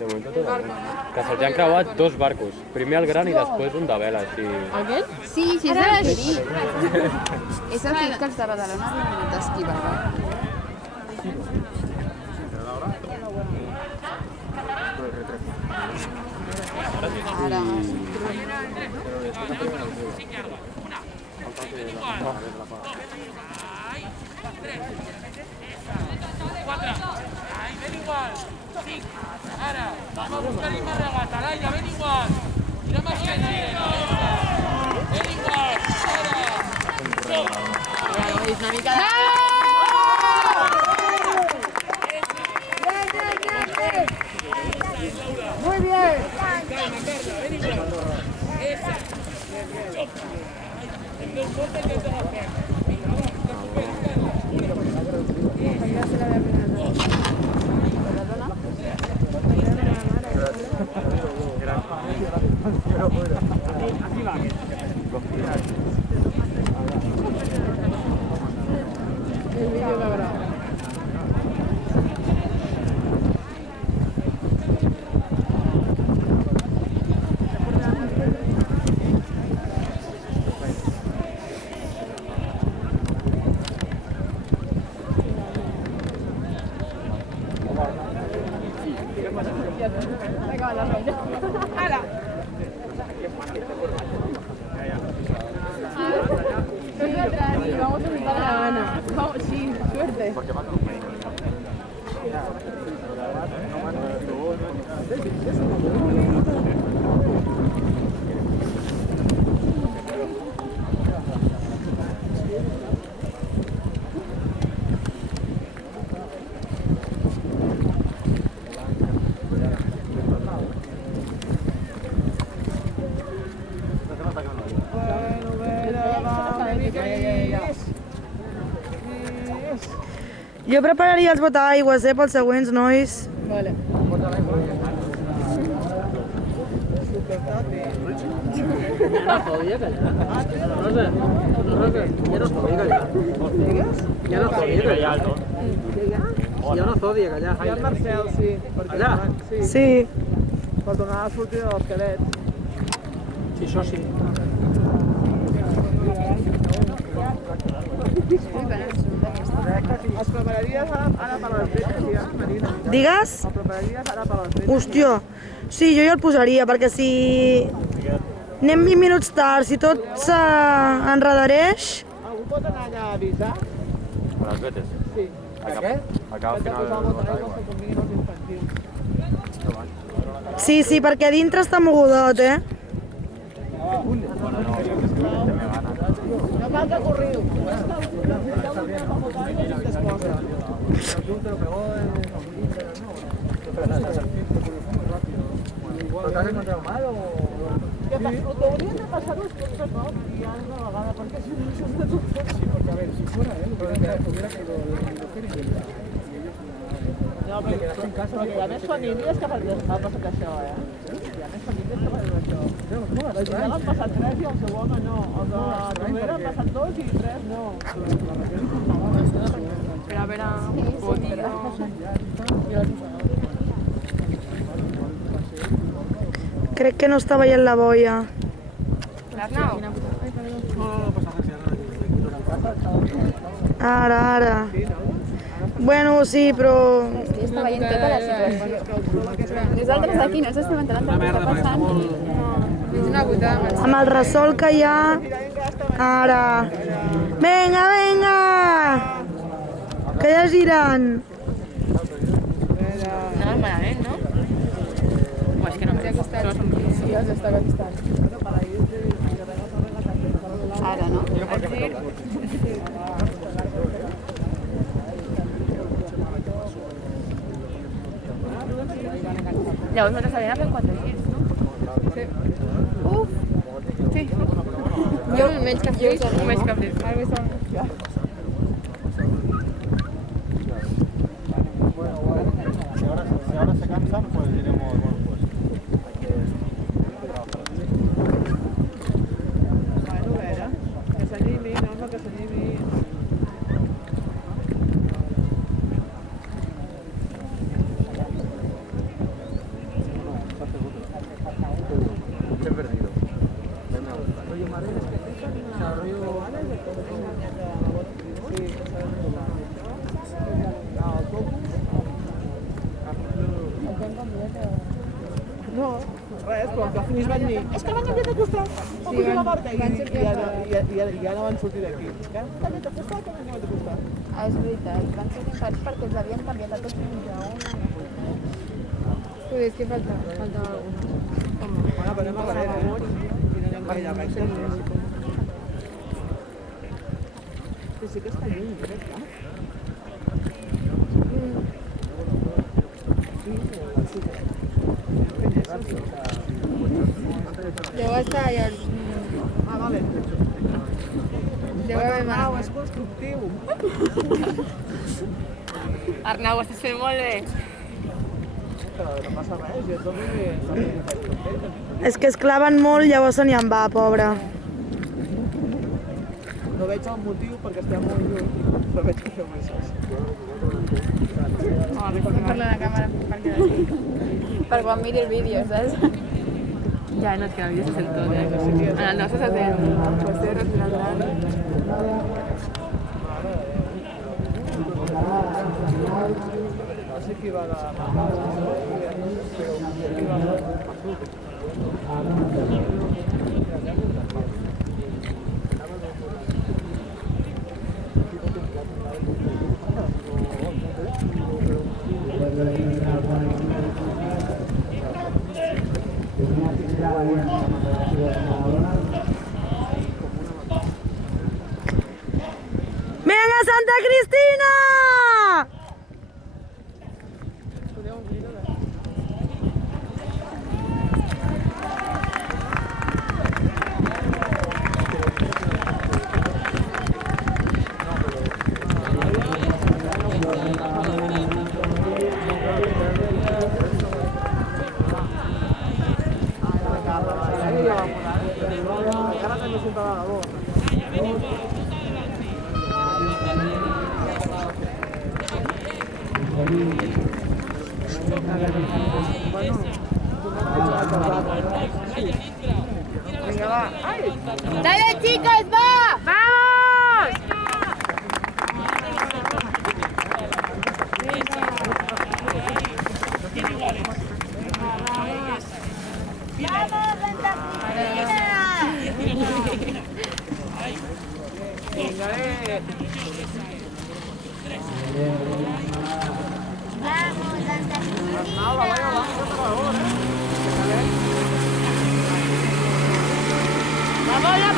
De moment tot el món. Que se'ls han creuat 2 barcos. Primer el gran i després un de vela, així. Aquest? Sí, sí, és el Xerí. És el que els de Badalona d'esquí, verdad? Ara. Ahí, ven igual. Ara, vamos a buscar más regata. Laia, ven igual. Mira más que ven igual. Ara. És una mica de... Muy bien. Ven igual. Esa. El dos cortes que te va a hacer. Vamos a invitar a La Habana. Vamos, sí, suerte. Jo prepararia els botaaigües, pels següents, nois. Vale. Ya no jodía callar. Rosa, ya no jodía callar. Ya no jodía callar. Ja no jodía callar. Allà en Marcel, sí. Allà? Sí. Per tornar a sortir de l'esquelet. Sí, això sí. Els prepararies ara per les 12, ja, Marina? Digues? Els prepararies ara per les 12? Hòstia. Sí, jo ja el posaria, perquè si anem 20 minuts tard, si tot s'enredareix... Algú pot anar allà a avisar? A les vetes. Sí. A què? Acaba al Hem de final posar del botaigües que convinguin els infantils. Sí, sí, perquè a dintre està mogudot, No cal que corriu. T'haurien de passar dos cops de cop i ja una vegada, perquè si no s'han de tot. Sí, porque a ver, si fuera él, hubiera caído el mujer y ella. No, però hi ha més famílies que ha passat això, Hi ha més famílies que ha passat això. La gent l'han passat 3 i el seu home no. Els de Tordera han passat 2 i 3 no. Però a veure... Crec que no està veient la boia. L'Arnau? Ara. Bueno, sí, però... Està veient tota la situació. Nosaltres aquí no ens estem enterant del que està passant. És una putada. Amb el ressol que hi ha... Ara. Vinga, vinga! Que ja giran. Anem malament, no? O és que no m'he acostat. Sí, els està acostant. Ara, no? Llavors nosaltres havíem de fer 4 girs, no? Sí. Sí. Jo menys cap girs. Menys cap girs. Si ahora se cansan, pues diremos, bueno, pues hay que... Bueno, a veure, que s'animi, no, que s'animi. i es van dir, és que l'han canviat de costat, com sí, la Marta, i ara van sortir d'aquí. Que han canviat de costat, que han canviat de costat. Ah, és veritat, van ser enfats perquè els havien canviat a tots fins a una. Però és que faltava algun. Bueno, però anem a veure, i no anem gaire recte. Sí que està lluny, crec, clar. Deu estar allà. Ah, vale. Deu haver Arnau, és constructiu. Arnau, ho estàs fent molt bé. Però no passa res, jo tot És que es claven molt, llavors se n'hi en va, pobre. no veig el motiu perquè estem molt lluny, però veig que feu això. Per la càmera, per quan miri el vídeo, saps? Ja, no, és que el vídeo se sent tot, En el nostre se sent. Pues estoy respirando. No sé qui va de... ¡Venga, Santa Cristina! ¡Dale, chicos, va! ¡Vamos! ¡Vamos, Santa Cristina! ¡Vamos, Santa Cristina! ¡Vamos!